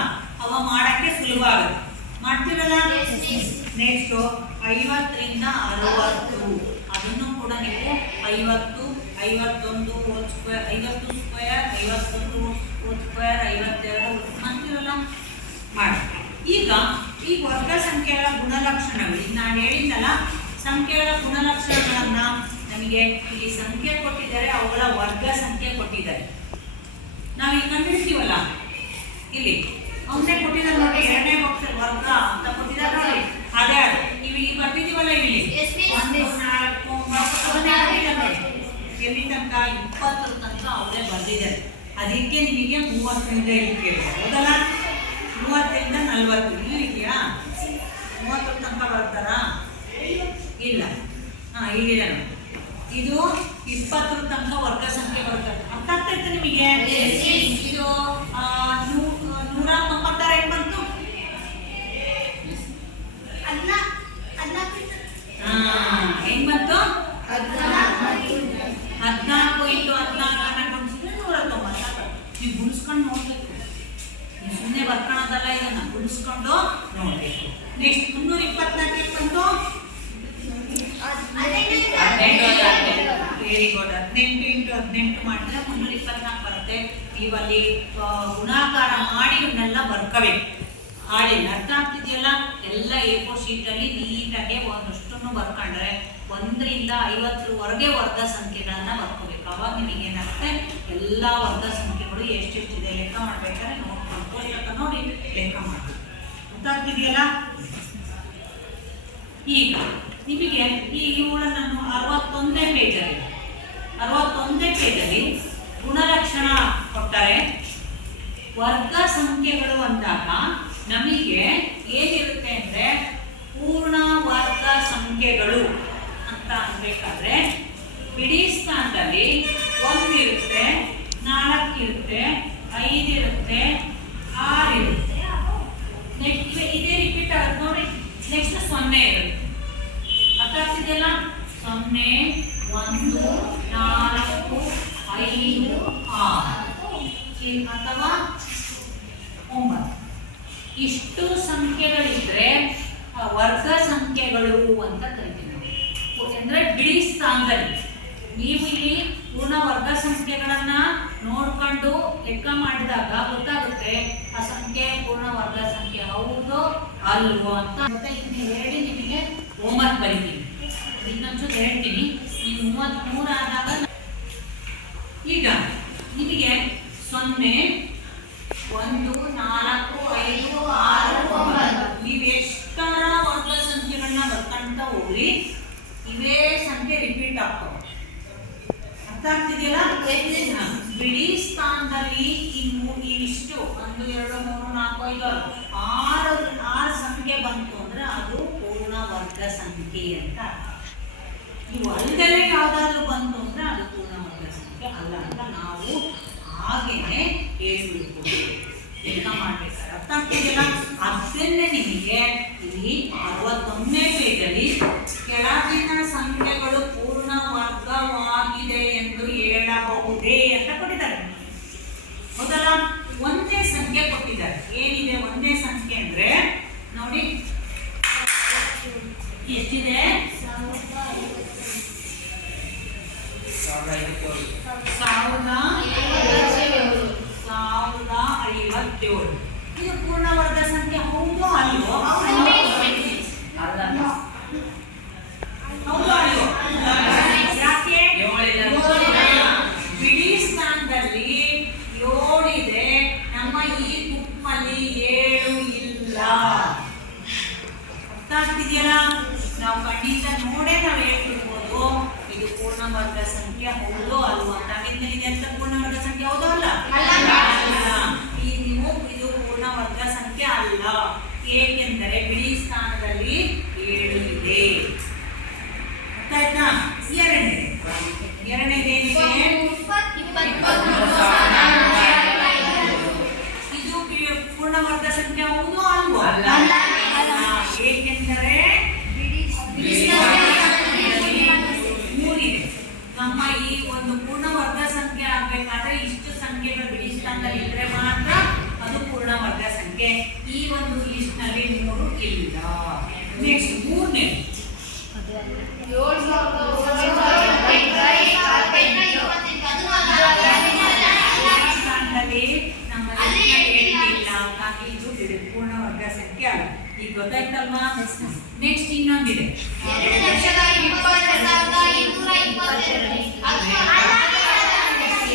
ಅವ ಮಾಡಕ್ಕೆ ಸುಲಭ ಆಗುತ್ತೆ. ಮಾಡ್ತಿರಲ್ಲ? ನೆಕ್ಸ್ಟ್ 50ರಿಂದ 60. ಅದನ್ನು ಕೂಡ ನೀವು 50, 51 whole square, 50 square, 51 whole square, 52 ಮಾಡ್ತಿರಲ್ಲ ಮಾಡಿ. ಈಗ ಈ ವರ್ಗ ಸಂಖ್ಯೆಗಳ ಗುಣಲಕ್ಷಣಗಳು ನಾನು ಹೇಳಿದ್ದಲ್ಲ. ಸಂಖ್ಯೆಗಳ ಗುಣಲಕ್ಷಣಗಳನ್ನ ನಮಗೆ ಇಲ್ಲಿ ಸಂಖ್ಯೆ ಕೊಟ್ಟಿದ್ದಾರೆ, ಅವುಗಳ ವರ್ಗ ಸಂಖ್ಯೆ ಕೊಟ್ಟಿದ್ದಾರೆ. ನಾವು ಈಗ ಕಂಡುಹಿಡ್ತೀವಲ್ಲ ಇಲ್ಲಿ ಅವನ್ನೇ ಕೊಟ್ಟಿದ್ದಾರೆ ನೋಡಿ. ಎರಡನೇ ಬಾಕ್ಸಲ್ಲಿ ವರ್ಗ ಅಂತ ಕೊಟ್ಟಿದ್ದಾರೆ ನೋಡಿ. ಅದೇ ಅದು ನೀವು ಈಗ ಬರ್ತಿದ್ದೀವಲ್ಲ ಇಲ್ಲಿ 1, 4, 9 ಎಲ್ಲಿ ತನಕ 20 ತನಕ ಅವರೇ ಬರ್ದಿದ್ದಾರೆ. ಅದಕ್ಕೆ ನಿಮಗೆ 30ರಿಂದ ಇಲ್ಲಿಗೆ ಹೌದಲ್ಲ? 30ರಿಂದ 40 ಇಲ್ಲಿ ಇದೆಯಾ? 30 ತನಕ ಬರ್ತಾರಾ? ಇಲ್ಲ. ಇಲ್ಲಿದೆ ನೋಡಿ. ಇದು 20 ತನಕ ವರ್ಗ ಸಂಖ್ಯೆ ಬರುತ್ತೆ. ಅರ್ಥ ಆಗ್ತೈತೆ ನಿಮಗೆ? ಇದು 196 ಹೆಂಗ್ ಬಂತು? ಹೆಂಗ್ ಬಂತು? 14 ಇಂಟು 14 ಗುಣಿಸಿದ್ರೆ 190. ನೀವು ಗುಣಿಸ್ಕೊಂಡು ನೋಡ್ಬೇಕು. ನೀವು ಸುಮ್ಮನೆ ಬರ್ಕೊಳೋದಲ್ಲ, ಇದನ್ನ ಗುಣಿಸ್ಕೊಂಡು ನೋಡ್ಬೇಕು. ನೆಕ್ಸ್ಟ್ 324 ಬಂತು. Very good. 18 ಇಂಟು 18 ಮಾಡಿದ್ರೆ 324 ಬರುತ್ತೆ. ನೀವಲ್ಲಿ ಗುಣಾಕಾರ ಮಾಡಿ ಇವನ್ನೆಲ್ಲ ಬರ್ಕೋಬೇಕು. ಹಾಡಿಲ್ಲ. ಅರ್ಥ ಆಗ್ತಿದೆಯಲ್ಲ? ಎಲ್ಲ A4 ಶೀಟಲ್ಲಿ ನೀಟಾಗೆ ಒಂದಷ್ಟನ್ನು ಬರ್ಕೊಂಡ್ರೆ 1ರಿಂದ 50ವರೆಗೆ ವರ್ಗ ಸಂಖ್ಯೆಗಳನ್ನ ಬರ್ಕೋಬೇಕು. ಅವಾಗ ನಿಮಗೆ ಏನಾಗುತ್ತೆ ಎಲ್ಲ ವರ್ಗ ಸಂಖ್ಯೆಗಳು ಎಷ್ಟೆಷ್ಟಿದೆ ಲೆಕ್ಕ ಮಾಡ್ಬೇಕಾದ್ರೆ ನೋಡ್ಕೊಂಡು ನೋಡಿ ಲೆಕ್ಕ ಮಾಡಿ. ಗೊತ್ತಾಗ್ತಿದೆಯಲ್ಲ? ಈಗ ನಿಮಗೆ ಇವುಗಳನ್ನ ನಾನು 61ನೇ ಪೇಜಲ್ಲಿ ಗುಣಲಕ್ಷಣ ಕೊಟ್ಟರೆ ವರ್ಗ ಸಂಖ್ಯೆಗಳು ಅಂದಾಗ ನಮಗೆ ಏನಿರುತ್ತೆ ಅಂದರೆ ಪೂರ್ಣ ವರ್ಗ ಸಂಖ್ಯೆಗಳು ಅಂತ ಅನ್ಬೇಕಾದ್ರೆ ಬಿಡಿ ಸ್ಥಾನದಲ್ಲಿ 1 ಇರುತ್ತೆ, 4 ಇರುತ್ತೆ, 5 ಇರುತ್ತೆ, 6 ಇರುತ್ತೆ. ನೆಕ್ಸ್ಟ್ ಇದೇ ರಿಪೀಟ್ ಆಗುತ್ತೆ ನೋಡಿ. ನೆಕ್ಸ್ಟ್ 0 ಇರುತ್ತೆ. ಅರ್ಥ ಆಗ್ತಿದೆಯಲ್ಲ? 0, 1, 4, 5, 6 ಅಥವಾ 9 ಇಷ್ಟು ಸಂಖ್ಯೆಗಳಿದ್ರೆ ವರ್ಗ ಸಂಖ್ಯೆಗಳು ಅಂತ ಕರಿತೀವಿ. ಅಂದರೆ ಬಿಡಿ ಸ್ಥಾನದಲ್ಲಿ ನೀವು ಇಲ್ಲಿ ಪೂರ್ಣ ವರ್ಗ ಸಂಖ್ಯೆಗಳನ್ನ ನೋಡ್ಕೊಂಡು ಲೆಕ್ಕ ಮಾಡಿದಾಗ ಗೊತ್ತಾಗುತ್ತೆ ಆ ಸಂಖ್ಯೆ ಪೂರ್ಣ ವರ್ಗ ಸಂಖ್ಯೆ ಹೌದು ಅಲ್ವೋ ಅಂತ. ಮತ್ತೆ ಇದನ್ನ ಹೇಳಿ ನಿಮಗೆ ಹೋಮ್ವರ್ಕ್ ಬರೀತೀನಿ. ಇನ್ನೊಂಚೂರು ಹೇಳ್ತೀನಿ. ನೀವು 33 ಆದಾಗ ಈಗ ನಿಮಗೆ 0 1 4 5 6 9 ನೀವು ಎಷ್ಟರ ವರ್ಗ ಸಂಖ್ಯೆಗಳನ್ನ ಬರ್ಕೊಂತ ಹೋಗ್ಲಿ ಇವೇ ಸಂಖ್ಯೆ ರಿಪೀಟ್ ಆಗ್ತವೆ. ಅರ್ಥ ಆಗ್ತಿದೆಯಲ್ಲ? ಬಿಡಿ ಸ್ಥಾನದಲ್ಲಿ ಇವಿಷ್ಟು 1 2 3 4 5 6 ಸಂಖ್ಯೆ ಬಂತು ಅಂದ್ರೆ ಅದು ಪೂರ್ಣ ವರ್ಗ ಸಂಖ್ಯೆ ಅಂತ. ನೀವು ಅಲ್ದಲ್ಲೇ ಯಾವ್ದಾದ್ರು ಬಂತು ಅಂದ್ರೆ ಅದು ಪೂರ್ಣ ವರ್ಗ ಸಂಖ್ಯೆ ಅಲ್ಲ ಅಂತ ನಾವು ಹಾಗೇನೆ ಹೇಳ್ಬಿಡ್ಬೋದು. ಲೆಕ್ಕ ಮಾಡ್ಬೇಕಾದ್ರೆ ಅರ್ಥ ಆಗ್ತಿದೆಯಲ್ಲ? ಅದನ್ನೇ ನಿಮಗೆ ಇಲ್ಲಿ 61ನೇ ಪೇಜಲ್ಲಿ ಕೆಳಗಿನ ಸಂಖ್ಯೆಗಳು ಪೂರ್ಣ ವರ್ಗವಾಗಿದೆ ಎಂದು ಹೇಳಬಹುದೇ ಅಂತ ಕೊಟ್ಟಿದ್ದಾರೆ. ಹೌದಲ್ಲ? ಒಂದೇ ಸಂಖ್ಯೆ ಕೊಟ್ಟಿದ್ದಾರೆ. ಏನಿದೆ ಒಂದೇ ಸಂಖ್ಯೆ ಅಂದ್ರೆ ನೋಡಿ ಎಷ್ಟಿದೆ? 1057. ಇದು ಪೂರ್ಣ ವರ್ಗ ಸಂಖ್ಯೆ ಹೌದು ಅಲ್ವೋ? ಹೌದು ಅಲ್ವೋ? ಯಾಕೆ? ಬಿಡಿ ಸ್ಥಾನದಲ್ಲಿ 7 ಇದೆ. ನಮ್ಮ ಈ ಗುಂಪಲ್ಲಿ 7 ಇಲ್ಲ. ಅರ್ಥ ಆಗ್ತಿದೆಯಲ್ಲ? ನಾವು ಕಣ್ಣಿಂದ ನೋಡೇ ನಾವು ಹೇಳ್ತಿರ್ಬೋದು ಇದು ಪೂರ್ಣ ವರ್ಗ ಸಂಖ್ಯೆ ಹೌದು ಅಲ್ವಾ ಅಂತ. ಇದೆ ಅಂತ ಪೂರ್ಣ ವರ್ಗ ಸಂಖ್ಯೆ ಹೌದು ಅಲ್ಲ? ಇದು ಪೂರ್ಣ ವರ್ಗ ಸಂಖ್ಯೆ ಅಲ್ಲ. ಏಕೆಂದರೆ ಬಿಡಿ ಸ್ಥಾನದಲ್ಲಿ 7 ಇದೆ. ಅರ್ಥ ಆಯ್ತಾ? ಎರಡನೇದೇನಿದೆ? ಇದು ಪೂರ್ಣ ವರ್ಗ ಸಂಖ್ಯೆ ಹೌದು ಅಲ್ವಾ? ಏಕೆಂದರೆ ನಮ್ಮ ಈ ಒಂದು ಪೂರ್ಣ ವರ್ಗ ಸಂಖ್ಯೆ ಆಗ್ಬೇಕಾದ್ರೆ ಇಷ್ಟು ಸಂಖ್ಯೆಗಳು ಬಿಡಿ ಸ್ಥಾನದಲ್ಲಿ ಇದ್ರೆ ಮಾತ್ರ ಅದು ಪೂರ್ಣ ವರ್ಗ ಸಂಖ್ಯೆ. ಈ ಒಂದು ಲಿಸ್ಟ್ ನಲ್ಲಿ 3 ಇಲ್ಲ. ನೆಕ್ಸ್ಟ್ 3ನೇ ಸ್ಥಾನದಲ್ಲಿ ನಮ್ಮ ಇಲ್ಲ. ಹಾಗಾಗಿ ಇದು ಪೂರ್ಣ ವರ್ಗ ಸಂಖ್ಯೆ ಅಲ್ಲ. ಈಗ ಗೊತ್ತಾಯ್ತಲ್ವಾ? ನೆಕ್ಸ್ಟ್ ಇನ್ನೊಂದಿದೆ.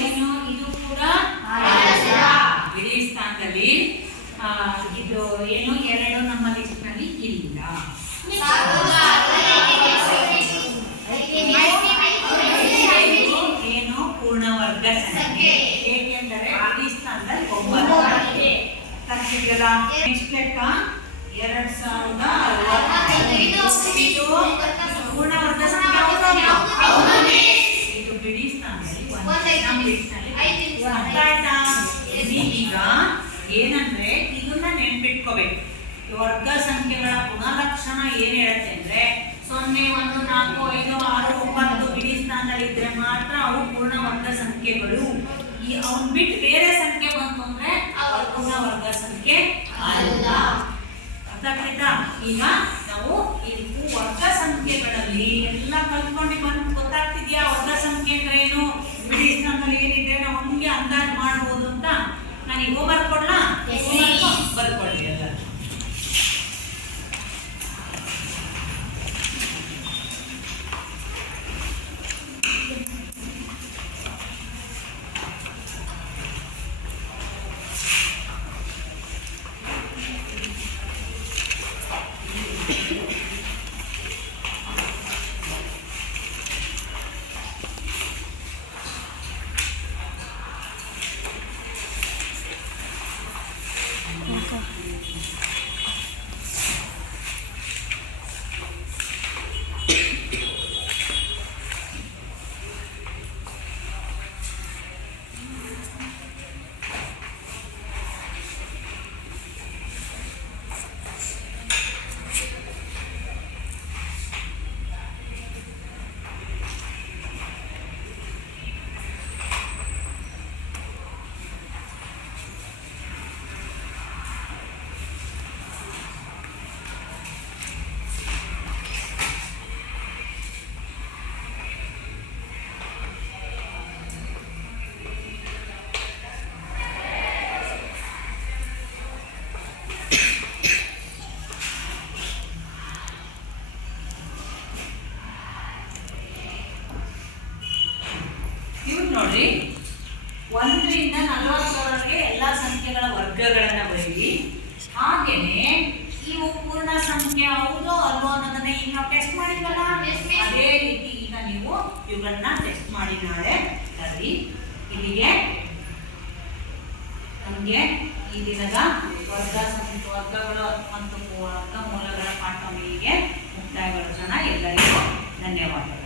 ಏನು? ಇದು ಕೂಡ ಬಿಡಿ ಸ್ಥಾನದಲ್ಲಿ ಇದು ಏನು 2 ನಮ್ಮ ಲಿಸ್ಟ್ ನಲ್ಲಿ ಇಲ್ಲ. ಏನು? ಪೂರ್ಣ ವರ್ಗ ಸಂಖ್ಯೆ. ಏಕೆಂದರೆ ಬಿಡಿ ಸ್ಥಾನದಲ್ಲಿ 9 ತಪ್ಪಿದೆಯಲ್ಲ. ನೆಕ್ಸ್ಟ್ ಲೆಕ್ಕ 2060. ಪೂರ್ಣ ವರ್ಗ ಸಂಖ್ಯೆ ಇದು ಬಿಡಿ ಸ್ಥಾನದಲ್ಲಿ ನಮ್ಮ ಲಿಸ್ಟ್ ನಲ್ಲಿ. ಅರ್ಥ ಆಯ್ತಾ? ಈಗ ಏನಂದ್ರೆ ಇದನ್ನ ನೆನ್ಪಿಟ್ಕೋಬೇಕು. ವರ್ಗ ಸಂಖ್ಯೆಗಳ ಗುಣಲಕ್ಷಣ ಏನ್ ಹೇಳುತ್ತೆ ಅಂದ್ರೆ 0 1 4 5 6 9 ಬಿಡಿ ಸ್ಥಾನದಲ್ಲಿ ಇದ್ರೆ ಮಾತ್ರ ಅವು ಪೂರ್ಣ ವರ್ಗ ಸಂಖ್ಯೆಗಳು. ಅವನ್ ಬಿಟ್ಟು ಬೇರೆ ಸಂಖ್ಯೆ ಬಂತು ಅಂದ್ರೆ ಪೂರ್ಣ ವರ್ಗ ಸಂಖ್ಯೆ ಅಲ್ಲ. ಅರ್ಥ ಆಗ್ತೈತಾ? ಈಗ ನಾವು ಈ ವರ್ಗ ಸಂಖ್ಯೆಗಳಲ್ಲಿ ಎಲ್ಲ ಕಲ್ತ್ಕೊಂಡು ಬಂದು ಗೊತ್ತಾಗ್ತಿದ್ಯಾ? ವರ್ಗ ಸಂಖ್ಯೆ ಅಂದ್ರೆ ಏನು, ಬಿಡಿ ಸ್ಥಾನದಲ್ಲಿ ಏನಿದೆ ನಾವು ಹಂಗೆ ಅಂದಾಜು ಮಾಡ್ಬೋದು ಅಂತ. ನನಗೆ ಹೋಮ್ವರ್ಕ್ ಕೊಡ್ಲಾ? ಬರ್ಕೊಳ್ಳಿ ಎಲ್ಲ. ಇವ್ರು ನೋಡ್ರಿ 1 ರಿಂದ 40ರವರೆಗೆ ಎಲ್ಲ ಸಂಖ್ಯೆಗಳ ವರ್ಗಗಳನ್ನ ಬರೀರಿ. ಹಾಗೇನೆ ಇವು ಪೂರ್ಣ ಸಂಖ್ಯೆ ಹೌದೋ ಅಲ್ವೋ ಅನ್ನೋದನ್ನ ಈಗ ನಾವು ಟೆಸ್ಟ್ ಮಾಡಿದ್ವಲ್ಲ, ಅದೇ ರೀತಿ ಈಗ ನೀವು ಇವುಗಳನ್ನ ಟೆಸ್ಟ್ ಮಾಡಿ ನಾಳೆ ತರ್ರಿ. ಇಲ್ಲಿಗೆ ನಮಗೆ ಈ ದಿನದ ವರ್ಗಗಳು ಮತ್ತು ವರ್ಗಮೂಲಗಳ ಪಾಠ ಇಲ್ಲಿಗೆ ಮುಕ್ತಾಯಗೊಳಿಸೋಣ. ಎಲ್ಲರಿಗೂ ಧನ್ಯವಾದಗಳು.